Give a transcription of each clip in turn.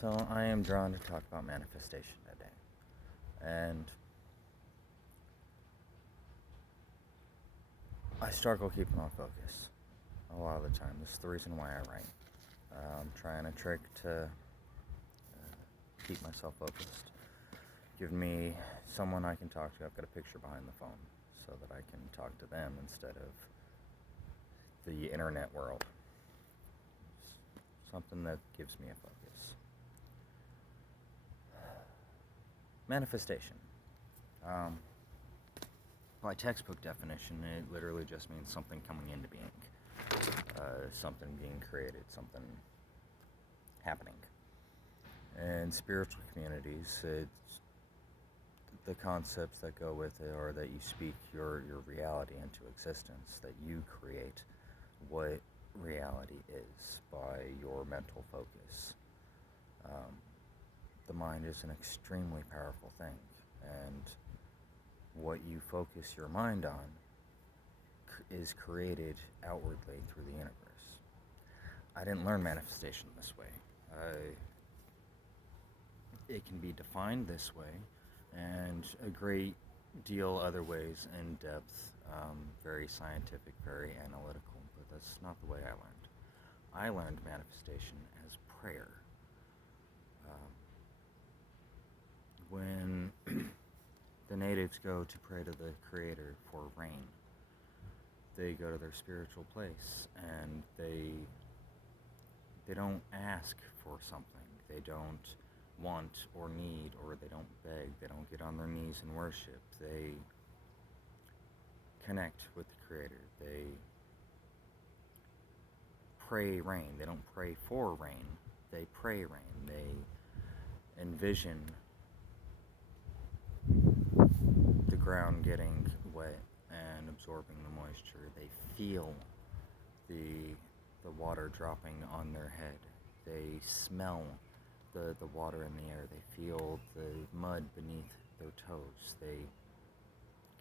So I am drawn to talk about manifestation today. And I struggle keeping on focus a lot of the time. This is the reason why I write. I'm trying a trick to keep myself focused. Give me someone I can talk to. I've got a picture behind the phone so that I can talk to them instead of the internet world. It's something that gives me a focus. Manifestation. By textbook definition, it literally just means something coming into being, something being created, something happening. In spiritual communities, it's the concepts that go with it are that you speak your reality into existence, that you create what reality is by your mental focus. The mind is an extremely powerful thing, and what you focus your mind on is created outwardly through the universe. I didn't learn manifestation this way. It can be defined this way, and a great deal other ways in depth, very scientific, very analytical, but that's not the way I learned. I learned manifestation as prayer. When the natives go to pray to the Creator for rain, they go to their spiritual place and they don't ask for something. They don't want or need, or they don't beg. They don't get on their knees and worship. They connect with the Creator. They pray rain. They don't pray for rain. They pray rain. They envision the ground getting wet and absorbing the moisture. They feel the water dropping on their head. They smell the water in the air. They feel the mud beneath their toes. They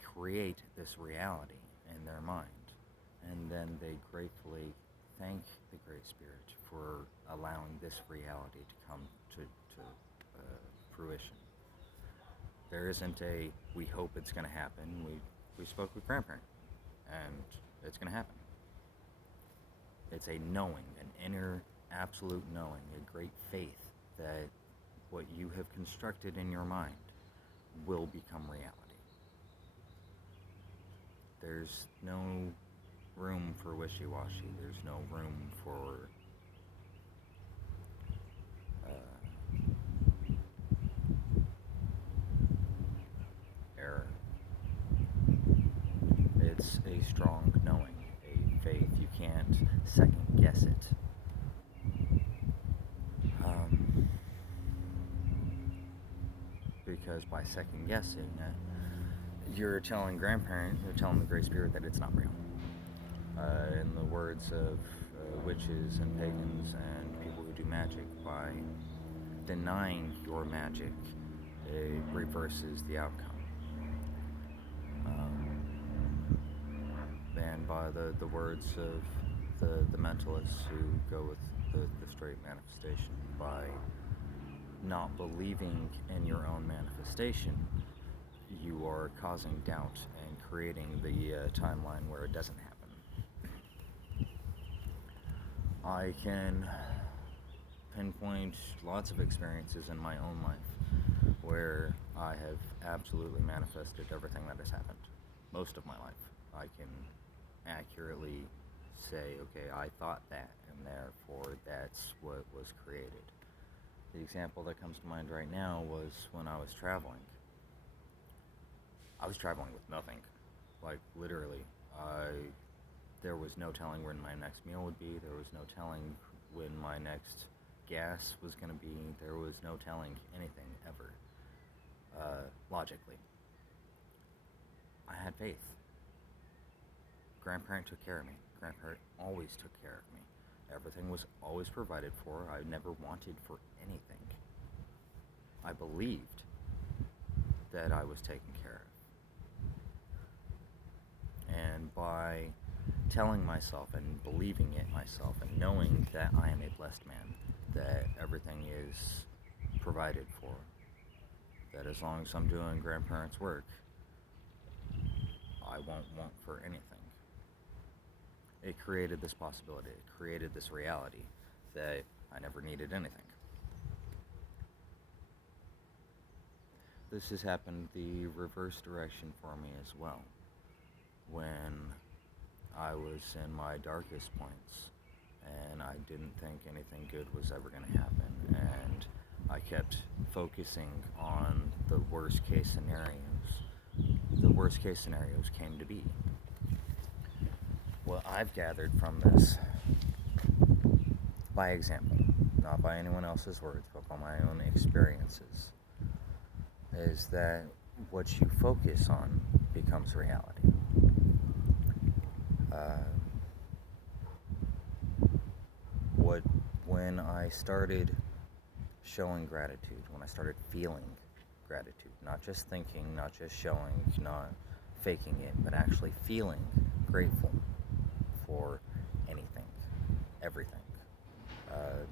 create this reality in their mind, and then they gratefully thank the Great Spirit for allowing this reality to come to fruition. There isn't a we hope it's going to happen. We spoke with grandparent, and it's going to happen. It's a knowing, an inner absolute knowing, a great faith that what you have constructed in your mind will become reality. There's no room for wishy-washy. There's no room for error. It's a strong knowing, a faith. You can't second guess it. Because by second guessing it, you're telling the Great Spirit that it's not real. In the words of witches and pagans and people who do magic, by denying your magic, it reverses the outcome. And by the words of the mentalists who go with the straight manifestation, by not believing in your own manifestation, you are causing doubt and creating the timeline where it doesn't happen. I can pinpoint lots of experiences in my own life where I have absolutely manifested everything that has happened. Most of my life. I can accurately say, okay, I thought that, and therefore that's what was created. The example that comes to mind right now was when I was traveling. I was traveling with nothing. Like, literally. There was no telling when my next meal would be. There was no telling when my next gas was going to be. There was no telling anything, ever. Logically. I had faith. Grandparent took care of me. Grandparent always took care of me. Everything was always provided for. I never wanted for anything. I believed that I was taken care of. And by telling myself and believing it myself and knowing that I am a blessed man, that everything is provided for, that as long as I'm doing grandparents' work, I won't want for anything. It created this possibility, it created this reality that I never needed anything. This has happened the reverse direction for me as well. When I was in my darkest points and I didn't think anything good was ever going to happen, and I kept focusing on the worst case scenarios. The worst case scenarios came to be. What I've gathered from this, by example, not by anyone else's words, but by my own experiences, is that what you focus on becomes reality. When I started showing gratitude, when I started feeling gratitude, not just thinking, not just showing, not faking it, but actually feeling grateful for anything, everything.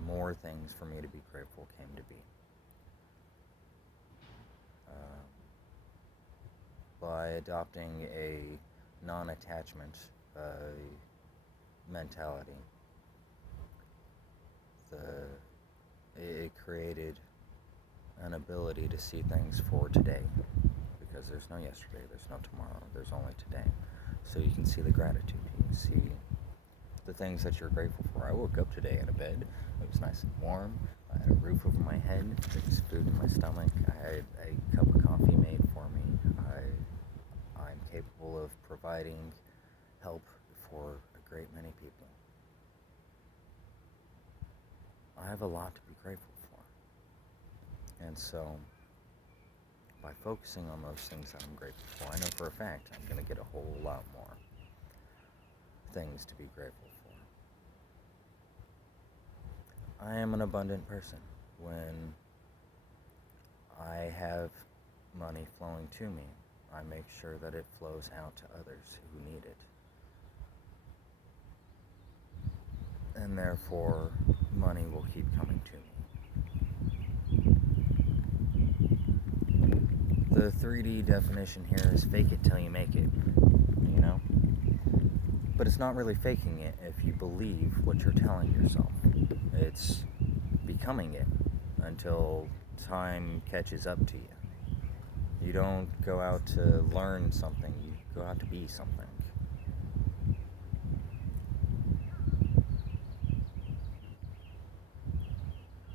More things for me to be grateful came to be. By adopting a non-attachment mentality, it created an ability to see things for today, because there's no yesterday, there's no tomorrow, there's only today. So you can see the gratitude, you can see the things that you're grateful for. I woke up today in a bed, it was nice and warm, I had a roof over my head, there was food in my stomach, I had a cup of coffee made for me, I'm capable of providing help for a great many people. I have a lot to be grateful for. And so, by focusing on those things that I'm grateful for, I know for a fact I'm going to get a whole lot more things to be grateful for. I am an abundant person. When I have money flowing to me, I make sure that it flows out to others who need it. And therefore, money will keep coming to me. The 3D definition here is fake it till you make it, you know? But it's not really faking it if you believe what you're telling yourself. It's becoming it until time catches up to you. You don't go out to learn something, you go out to be something.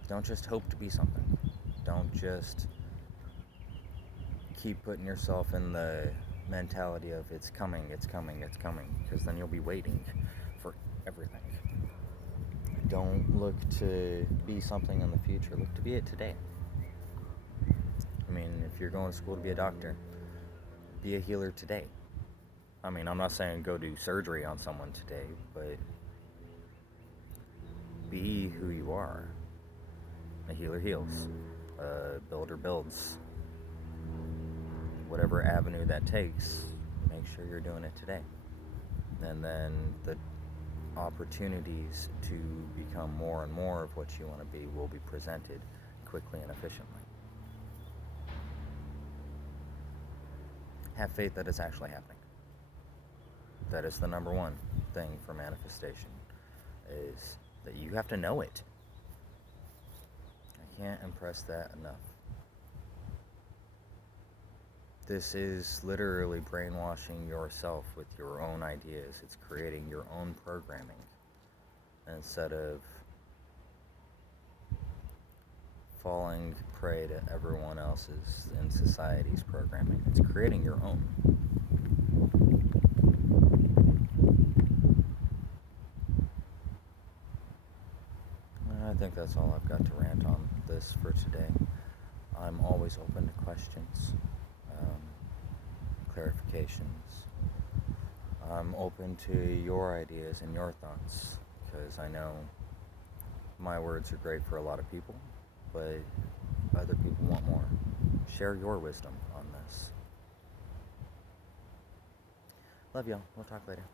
Don't just hope to be something. Don't just keep putting yourself in the mentality of it's coming, it's coming, it's coming, because then you'll be waiting for everything. Don't look to be something in the future, look to be it today. I mean, if you're going to school to be a doctor, be a healer today. I mean, I'm not saying go do surgery on someone today, but be who you are. A healer heals. A builder builds. Whatever avenue that takes, make sure you're doing it today. And then the opportunities to become more and more of what you want to be will be presented quickly and efficiently. Have faith that it's actually happening. That is the number one thing for manifestation, is that you have to know it. I can't impress that enough. This is literally brainwashing yourself with your own ideas. It's creating your own programming instead of falling prey to everyone else's in society's programming. It's creating your own. I think that's all I've got to rant on this for today. I'm always open to questions, clarifications. I'm open to your ideas and your thoughts, because I know my words are great for a lot of people, but other people want more. Share your wisdom on this. Love y'all. We'll talk later.